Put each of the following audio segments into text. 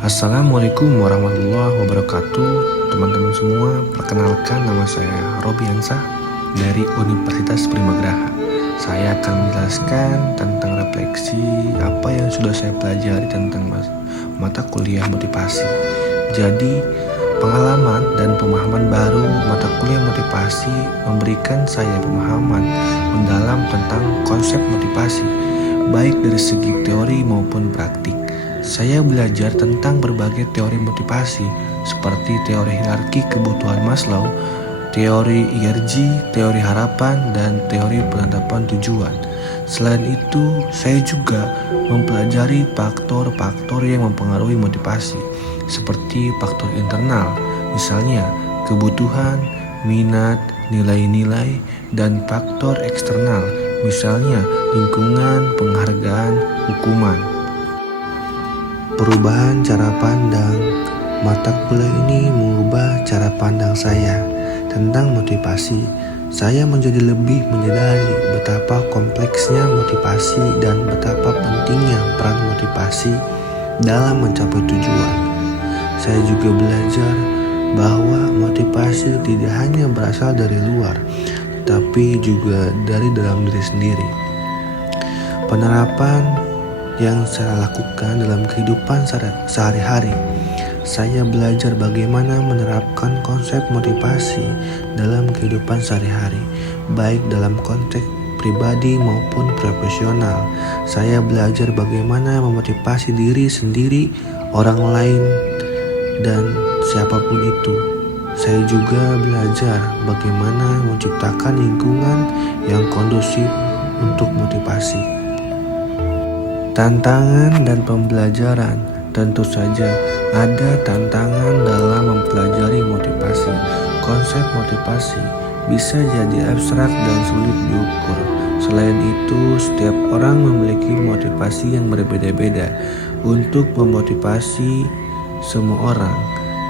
Assalamualaikum warahmatullahi wabarakatuh. Teman-teman semua, perkenalkan nama saya Robiansah dari Universitas Primagraha. Saya akan menjelaskan tentang refleksi apa yang sudah saya pelajari tentang mata kuliah motivasi. Jadi, pengalaman dan pemahaman baru mata kuliah motivasi memberikan saya pemahaman mendalam tentang konsep motivasi, baik dari segi teori maupun praktik. Saya belajar tentang berbagai teori motivasi seperti teori hierarki kebutuhan Maslow, teori IRG, teori harapan, dan teori penetapan tujuan. Selain itu, saya juga mempelajari faktor-faktor yang mempengaruhi motivasi, seperti faktor internal, misalnya kebutuhan, minat, nilai-nilai, dan faktor eksternal, misalnya lingkungan, penghargaan, hukuman. Perubahan cara pandang mata kuliah ini mengubah cara pandang saya tentang motivasi. Saya menjadi lebih menyadari betapa kompleksnya motivasi dan betapa pentingnya peran motivasi dalam mencapai tujuan. Saya juga belajar bahwa motivasi tidak hanya berasal dari luar, tapi juga dari dalam diri sendiri. Penerapan yang saya lakukan dalam kehidupan sehari-hari, saya belajar bagaimana menerapkan konsep motivasi dalam kehidupan sehari-hari, baik dalam konteks pribadi maupun profesional. Saya belajar bagaimana memotivasi diri sendiri, orang lain, dan siapapun itu. Saya juga belajar bagaimana menciptakan lingkungan yang kondusif untuk motivasi. Tantangan dan pembelajaran. Tentu saja ada tantangan dalam mempelajari motivasi. Konsep motivasi bisa jadi abstrak dan sulit diukur. Selain itu, setiap orang memiliki motivasi yang berbeda-beda untuk memotivasi semua orang.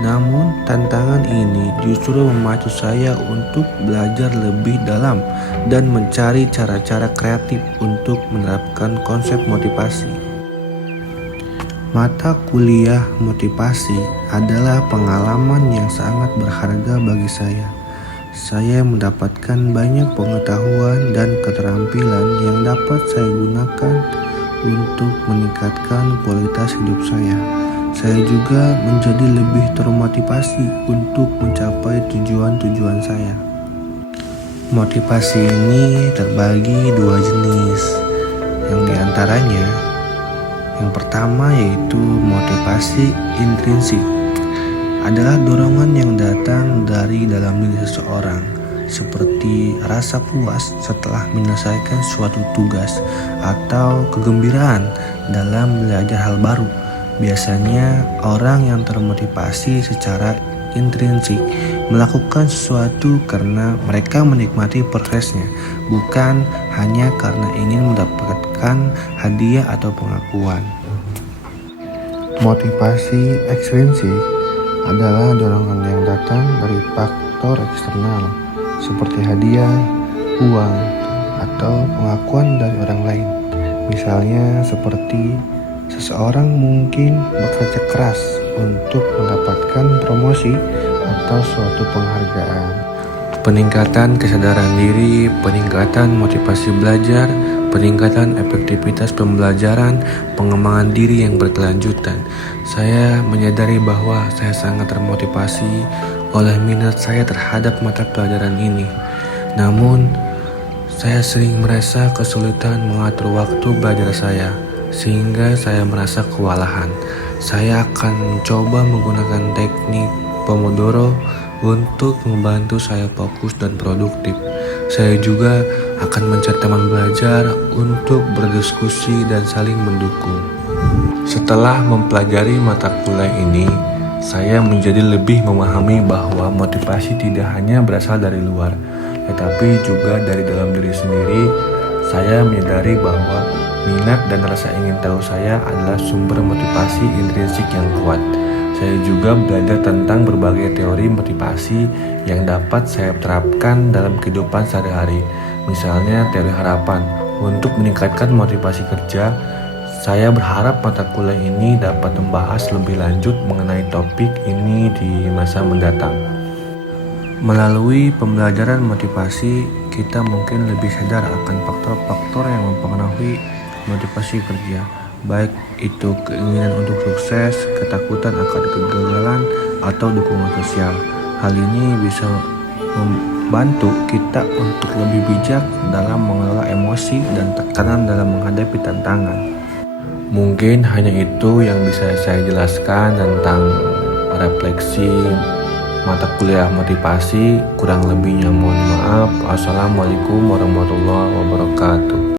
Namun, tantangan ini justru memacu saya untuk belajar lebih dalam dan mencari cara-cara kreatif untuk menerapkan konsep motivasi. Mata kuliah motivasi adalah pengalaman yang sangat berharga bagi saya. Saya mendapatkan banyak pengetahuan dan keterampilan yang dapat saya gunakan untuk meningkatkan kualitas hidup saya. Saya juga menjadi lebih termotivasi untuk mencapai tujuan-tujuan saya. Motivasi ini terbagi dua jenis, yang diantaranya yang pertama yaitu motivasi intrinsik, adalah dorongan yang datang dari dalam diri seseorang, seperti rasa puas setelah menyelesaikan suatu tugas atau kegembiraan dalam belajar hal baru. Biasanya orang yang termotivasi secara intrinsik melakukan sesuatu karena mereka menikmati prosesnya, bukan hanya karena ingin mendapatkan hadiah atau pengakuan. Motivasi ekstrinsik adalah dorongan yang datang dari faktor eksternal seperti hadiah, uang, atau pengakuan dari orang lain. Misalnya seperti seseorang mungkin bekerja keras untuk mendapatkan promosi atau suatu penghargaan. Peningkatan kesadaran diri, peningkatan motivasi belajar, peningkatan efektivitas pembelajaran, pengembangan diri yang berkelanjutan. Saya menyadari bahwa saya sangat termotivasi oleh minat saya terhadap mata pelajaran ini. Namun, saya sering merasa kesulitan mengatur waktu belajar saya, sehingga saya merasa kewalahan. Saya akan mencoba menggunakan teknik Pomodoro untuk membantu saya fokus dan produktif. Saya juga akan mencari teman belajar untuk berdiskusi dan saling mendukung. Setelah mempelajari mata kuliah ini, saya menjadi lebih memahami bahwa motivasi tidak hanya berasal dari luar, tetapi juga dari dalam diri sendiri. Saya menyadari bahwa minat dan rasa ingin tahu saya adalah sumber motivasi intrinsik yang kuat. Saya juga belajar tentang berbagai teori motivasi yang dapat saya terapkan dalam kehidupan sehari-hari. Misalnya teori harapan untuk meningkatkan motivasi kerja. Saya berharap mata kuliah ini dapat membahas lebih lanjut mengenai topik ini di masa mendatang. Melalui pembelajaran motivasi, kita mungkin lebih sadar akan faktor-faktor yang mempengaruhi motivasi kerja, baik itu keinginan untuk sukses, ketakutan akan kegagalan, atau dukungan sosial. Hal ini bisa membantu kita untuk lebih bijak dalam mengelola emosi dan tekanan dalam menghadapi tantangan. Mungkin hanya itu yang bisa saya jelaskan tentang refleksi mata kuliah motivasi. Kurang lebihnya mohon maaf. Assalamualaikum warahmatullahi wabarakatuh.